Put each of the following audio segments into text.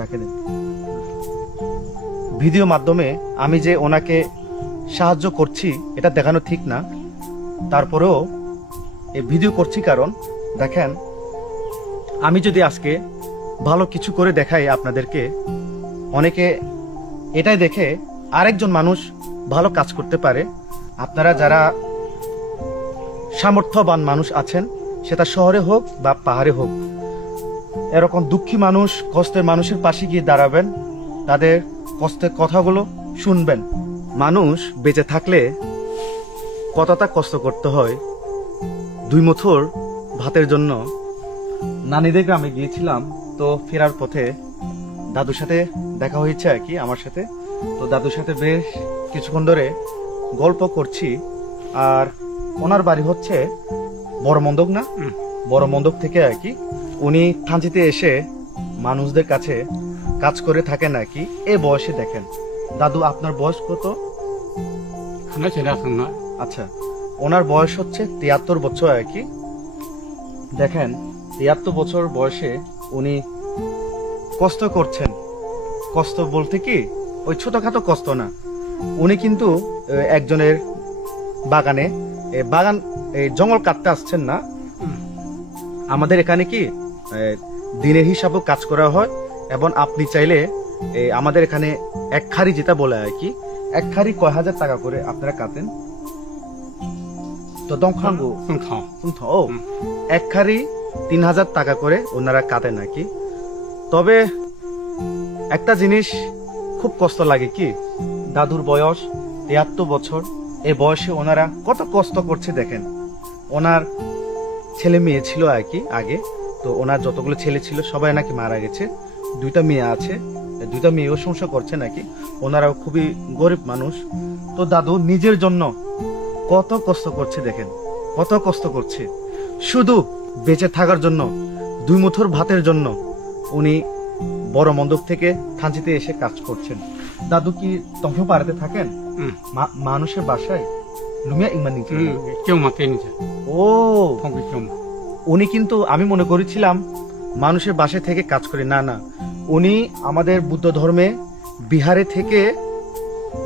রাখে দেন। ভিডিও মাধ্যমে আমি যে ওনাকে সাহায্য করছি এটা দেখানো ঠিক না, তারপরেও এই ভিডিও করছি কারণ দেখেন, আমি যদি আজকে ভালো কিছু করে দেখাই আপনাদেরকে, অনেকে এটাই দেখে আরেকজন মানুষ ভালো কাজ করতে পারে। আপনারা যারা সামর্থ্যবান মানুষ আছেন, সেটা শহরে হোক বা পাহাড়ে হোক, এরকম দুঃখী মানুষ, কষ্টের মানুষের পাশে গিয়ে দাঁড়াবেন, তাদের কষ্টের কথাগুলো শুনবেন। মানুষ বেঁচে থাকলে কতটা কষ্ট করতে হয়। 2 মুঠোর ভাতের জন্য নানিদের গ্রামে গিয়েছিলাম, তো ফেরার পথে দাদুর সাথে দেখা হয়েছে আর কি আমার সাথে। তো দাদুর সাথে বেশ কিছুক্ষণ ধরে গল্প করছি। আর ওনার বাড়ি হচ্ছে বড় মন্দক, না বড় মন্দক থেকে আর কি উনি থানচিতে এসে মানুষদের কাছে কাজ করে থাকেন আর কি। এ বয়সে দেখেন দাদু, আপনার বয়স কত? আচ্ছা, ওনার বয়স হচ্ছে 73 বছর আর কি। দেখেন 73 বছর বয়সে উনি কষ্ট করছেন। কষ্ট বলতে কি ওই ছোটখাটো কষ্ট না, উনি কিন্তু একজনের বাগানে বাগান জঙ্গল কাটতে আসছেন না। আমাদের এখানে কি দিনের হিসাবেও কাজ করা হয়, এবং আপনি চাইলে আমাদের এখানে এক খাড়ি, যেটা বলে আর কি, এক খাড়ি কয় হাজার টাকা করে আপনারা কাটেন। তো এক খাড়ি 3000 টাকা করে ওনারা কাটেন আর কি। তবে একটা জিনিস খুব কষ্ট লাগে কি, দাদুর বয়স 73 বছর, এই বয়সে ওনারা কত কষ্ট করছে দেখেন। ওনার ছেলে মেয়ে ছিল আর কি আগে, তো ওনার যতগুলো ছেলে ছিল সবাই নাকি মারা গেছে, 2টা মেয়ে আছে, 2টা মেয়েও সংসার করছে নাকি। ওনারাও খুবই গরিব মানুষ। তো দাদু নিজের জন্য কত কষ্ট করছে দেখেন, কত কষ্ট করছে শুধু বেঁচে থাকার জন্য, 2 মুঠোর ভাতের জন্য উনি বড় মন্দক থেকে থানচিতে এসে কাজ করছেন। দাদু কি তখন পাড়াতে থাকেন? মানুষের বাসায় ও উনি কিন্তু, আমি মনে করেছিলাম মানুষের বাসায় থেকে কাজ করে, না না, উনি আমাদের বুদ্ধ ধর্মে বিহারে থেকে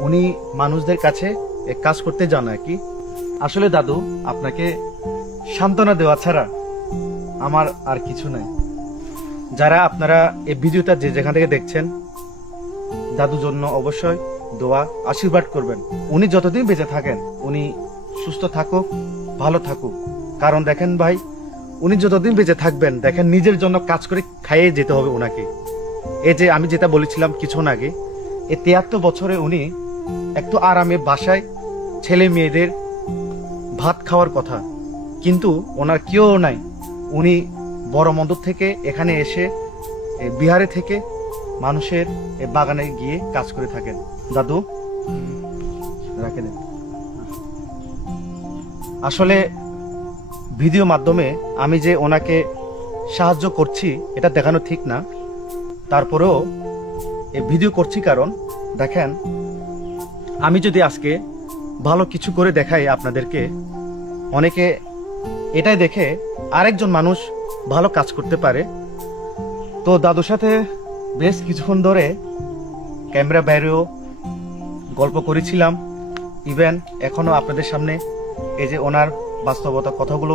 উনি মানুষদের কাছে কাজ করতে যান আর কি। আসলে দাদু, আপনাকে সান্ত্বনা দেওয়া ছাড়া আমার আর কিছু নাই। যারা আপনারা এই ভিডিওটা যে যেখান থেকে দেখছেন, দাদুর জন্য অবশ্যই দোয়া আশীর্বাদ করবেন। উনি যতদিন বেঁচে থাকেন উনি সুস্থ থাকুক, ভালো থাকুক। কারণ দেখেন ভাই, উনি যতদিন বেঁচে থাকবেন, দেখেন নিজের জন্য কাজ করে খাইয়ে যেতে হবে ওনাকে। এই যে আমি যেটা বলেছিলাম কিছুক্ষণ আগে, এই 73 বছরে উনি একটু আরামে বাসায় ছেলে মেয়েদের ভাত খাওয়ার কথা, কিন্তু ওনার কেউ নাই। উনি বড় মন্দক থেকে এখানে এসে বিহারে থেকে মানুষের বাগানে গিয়ে কাজ করে থাকেন। দাদু রাখে দেন। আসলে ভিডিও মাধ্যমে আমি যে ওনাকে সাহায্য করছি এটা দেখানো ঠিক না, তারপরেও এই ভিডিও করছি কারণ দেখেন, আমি যদি আজকে ভালো কিছু করে দেখাই আপনাদেরকে, অনেকে এটাই দেখে আরেকজন মানুষ ভালো কাজ করতে পারে। তো দাদুর সাথে বেশ কিছুক্ষণ ধরে ক্যামেরা বাইরেও গল্প করেছিলাম, ইভেন এখনো আপনাদের সামনে এই যে ওনার বাস্তবতা কথাগুলো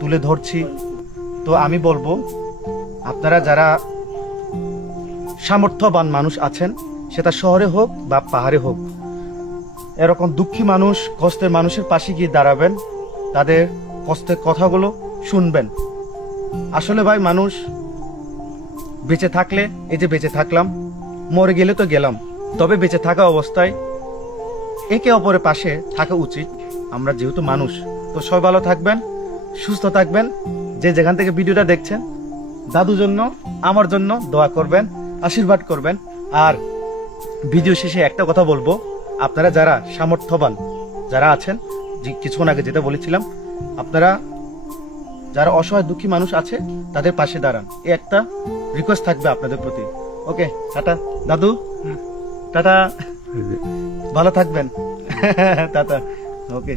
তুলে ধরছি। তো আমি বলবো, আপনারা যারা সামর্থ্যবান মানুষ আছেন, সেটা শহরে হোক বা পাহাড়ে হোক, এরকম দুঃখী মানুষ, কষ্টের মানুষের পাশে গিয়ে দাঁড়াবেন, তাদের কষ্টের কথাগুলো শুনবেন। আসলে ভাই, মানুষ বেঁচে থাকলে, এই যে বেঁচে থাকলাম, মরে গেলে তো গেলাম, তবে বেঁচে থাকা অবস্থায় একে অপরের পাশে থাকা উচিত। আমরা যেহেতু মানুষ, তো সবাই ভালো থাকবেন, সুস্থ থাকবেন। যে যেখান থেকে ভিডিওটা দেখছেন, দাদুর জন্য, আমার জন্য দোয়া করবেন, আশীর্বাদ করবেন। আর ভিডিও শেষে একটা কথা বলবো, আপনারা যারা সামর্থ্যবান যারা আছেন, কিছুক্ষণ আগে যেটা বলেছিলাম, আপনারা যারা অসহায় দুঃখী মানুষ আছে তাদের পাশে দাঁড়ান, এই একটা রিকোয়েস্ট থাকবে আপনাদের প্রতি। ওকে, টাটা দাদু, টাটা, ভালো থাকবেন, টাটা, ওকে।